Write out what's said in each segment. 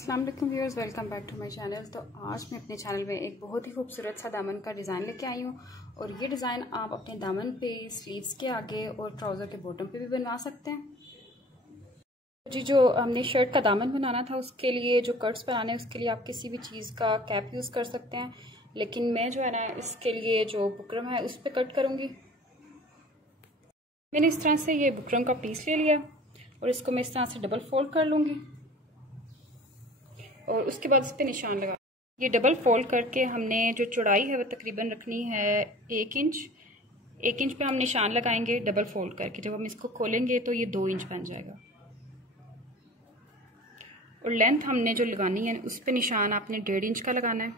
अस्सलाम वालेकुम viewers, welcome back to my channel. तो आज मैं अपने चैनल में एक बहुत ही खूबसूरत सा दामन का डिज़ाइन लेके आई हूँ और ये डिज़ाइन आप अपने दामन पे, स्लीव्स के आगे और ट्राउज़र के बॉटम पे भी बनवा सकते हैं। जी, जो हमने शर्ट का दामन बनाना था उसके लिए जो कट्स बनाने हैं उसके लिए आप किसी भी चीज़ का कैप यूज़ कर सकते हैं, लेकिन मैं जो है ना इसके लिए जो बुकरम है उस पर कट करूँगी। मैंने इस तरह से ये बुकरम का पीस ले लिया और इसको मैं इस तरह से डबल फोल्ड कर लूँगी और उसके बाद इस पर निशान लगा। ये डबल फोल्ड करके हमने जो चौड़ाई है वो तकरीबन रखनी है 1 इंच। 1 इंच पे हम निशान लगाएंगे डबल फोल्ड करके। जब हम इसको खोलेंगे तो ये 2 इंच बन जाएगा और लेंथ हमने जो लगानी है उस पे निशान आपने 1.5 इंच का लगाना है।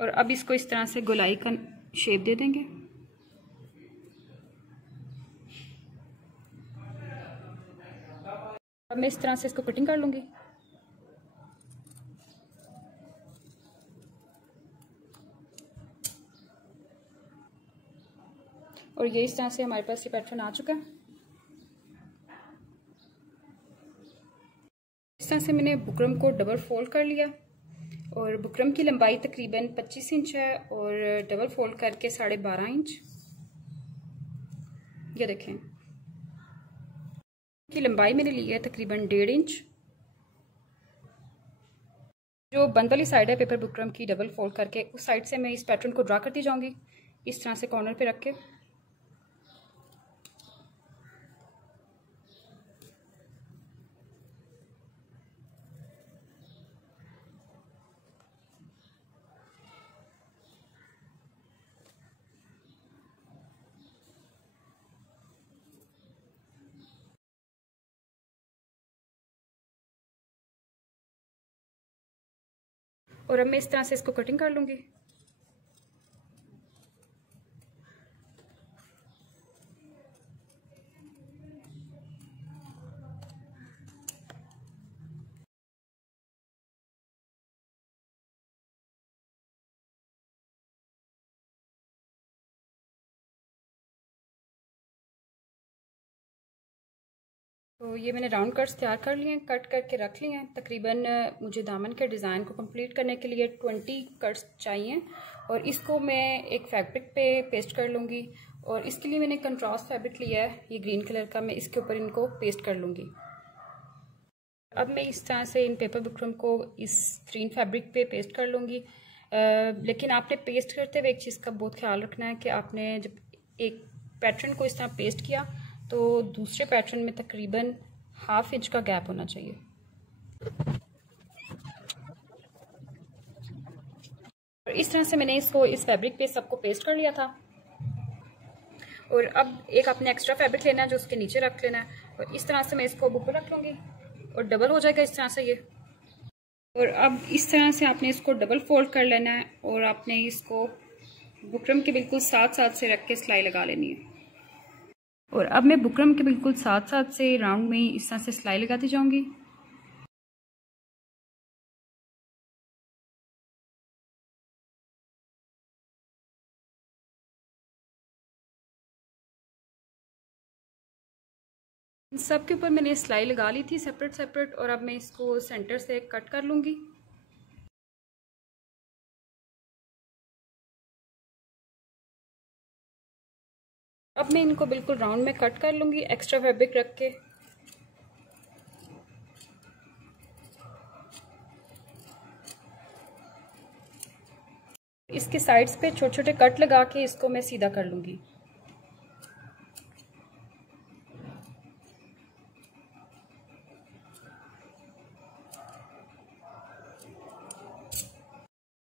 और अब इसको इस तरह से गोलाई का शेप दे देंगे। अब मैं इस तरह से इसको कटिंग कर लूँगी। और ये इस तरह से हमारे पास ये पैटर्न आ चुका है। इस तरह से मैंने बुकरम को डबल फोल्ड कर लिया और बुकरम की लंबाई तकरीबन 25 इंच है और डबल फोल्ड करके 12.5 इंच। ये देखें की लंबाई मैंने ली है तकरीबन 1.5 इंच। जो बंद वाली साइड है पेपर बुकरम की डबल फोल्ड करके उस साइड से मैं इस पैटर्न को ड्रा करती जाऊंगी इस तरह से कॉर्नर पे रख के। और अब मैं इस तरह से इसको कटिंग कर लूँगी। तो ये मैंने राउंड कट्स तैयार कर लिए हैं, कट करके रख लिए हैं। तकरीबन मुझे दामन के डिज़ाइन को कंप्लीट करने के लिए 20 कट्स चाहिए और इसको मैं एक फैब्रिक पे पेस्ट कर लूँगी। और इसके लिए मैंने कंट्रास्ट फैब्रिक लिया है, ये ग्रीन कलर का। मैं इसके ऊपर इनको पेस्ट कर लूँगी। अब मैं इस तरह से इन पेपर बुकरम को इस ग्रीन फैब्रिक पे पेस्ट कर लूँगी। लेकिन आपने पेस्ट करते हुए एक चीज़ का बहुत ख्याल रखना है कि आपने जब एक पैटर्न को इस तरह पेस्ट किया तो दूसरे पैटर्न में तकरीबन 1/2 इंच का गैप होना चाहिए। और इस तरह से मैंने इसको इस फैब्रिक पे सबको पेस्ट कर लिया था। और अब एक आपने एक्स्ट्रा फैब्रिक लेना है जो उसके नीचे रख लेना है और इस तरह से मैं इसको ऊपर रख लूँगी और डबल हो जाएगा इस तरह से ये। और अब इस तरह से आपने इसको डबल फोल्ड कर लेना है और आपने इसको बुकरम के बिल्कुल साथ साथ से रख के सिलाई लगा लेनी है। और अब मैं बुकरम के बिल्कुल साथ साथ से राउंड में इस तरह से सिलाई लगाती जाऊंगी। सब के ऊपर मैंने सिलाई लगा ली थी सेपरेट सेपरेट और अब मैं इसको सेंटर से कट कर लूंगी। अब मैं इनको बिल्कुल राउंड में कट कर लूंगी एक्स्ट्रा फैब्रिक रख के। इसके साइड्स पे छोटे छोटे कट लगा के इसको मैं सीधा कर लूंगी।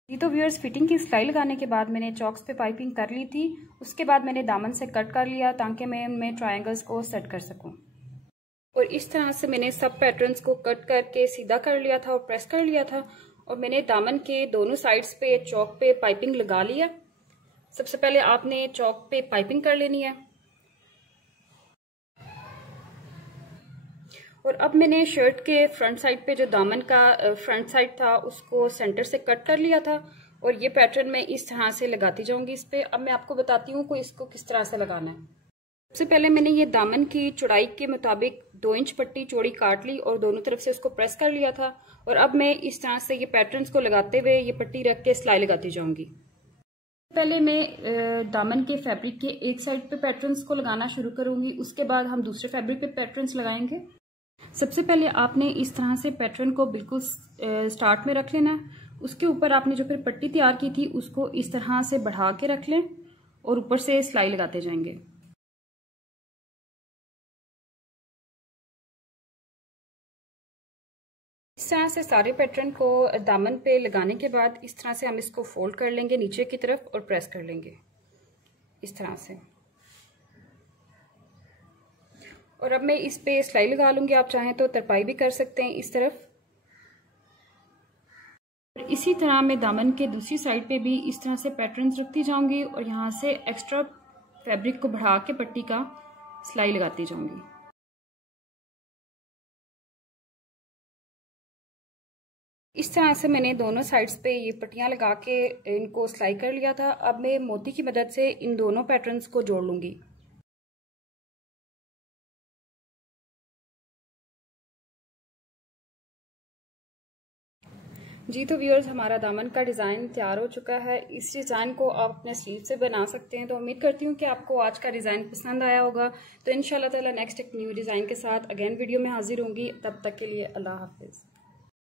ये तो व्यूअर्स फिटिंग की सिलाई लगाने के बाद मैंने चॉक्स पे पाइपिंग कर ली थी। उसके बाद मैंने दामन से कट कर लिया ताकि मैं उनमें ट्रायंगल्स को सेट कर सकूं। और इस तरह से मैंने सब पैटर्न्स को कट करके सीधा कर लिया था और प्रेस कर लिया था। और मैंने दामन के दोनों साइड्स पे चॉक पे पाइपिंग लगा लिया। सबसे पहले आपने चॉक पे पाइपिंग कर लेनी है। और अब मैंने शर्ट के फ्रंट साइड पे जो दामन का फ्रंट साइड था उसको सेंटर से कट कर लिया था और ये पैटर्न मैं इस तरह से लगाती जाऊंगी इस पे। अब मैं आपको बताती हूँ कि इसको किस तरह से लगाना है। सबसे पहले मैंने ये दामन की चौड़ाई के मुताबिक 2 इंच पट्टी चौड़ी काट ली और दोनों तरफ से उसको प्रेस कर लिया था। और अब मैं इस तरह से ये पैटर्न्स को लगाते हुए ये पट्टी रख के सिलाई लगाती जाऊंगी। पहले मैं दामन के फैब्रिक के एक साइड पे पैटर्न्स को लगाना शुरू करूंगी, उसके बाद हम दूसरे फैब्रिक पे पैटर्न्स लगाएंगे। सबसे पहले आपने इस तरह से पैटर्न को बिल्कुल स्टार्ट में रख लेना। उसके ऊपर आपने जो फिर पट्टी तैयार की थी उसको इस तरह से बढ़ा के रख लें और ऊपर से सिलाई लगाते जाएंगे। इस तरह से सारे पैटर्न को दामन पे लगाने के बाद इस तरह से हम इसको फोल्ड कर लेंगे नीचे की तरफ और प्रेस कर लेंगे इस तरह से। और अब मैं इस पे सिलाई लगा लूंगी, आप चाहें तो तरपाई भी कर सकते हैं इस तरफ। और इसी तरह मैं दामन के दूसरी साइड पे भी इस तरह से पैटर्न्स रखती जाऊंगी और यहाँ से एक्स्ट्रा फैब्रिक को बढ़ा के पट्टी का सिलाई लगाती जाऊंगी। इस तरह से मैंने दोनों साइड्स पे ये पट्टियां लगा के इनको सिलाई कर लिया था। अब मैं मोती की मदद से इन दोनों पैटर्न्स को जोड़ लूंगी। जी तो व्यूअर्स, हमारा दामन का डिज़ाइन तैयार हो चुका है। इस डिज़ाइन को आप अपने स्लीव से बना सकते हैं। तो उम्मीद करती हूँ कि आपको आज का डिज़ाइन पसंद आया होगा। तो इंशाल्लाह ताला नेक्स्ट एक न्यू डिज़ाइन के साथ अगेन वीडियो में हाजिर होंगी। तब तक के लिए अल्लाह हाफिज़।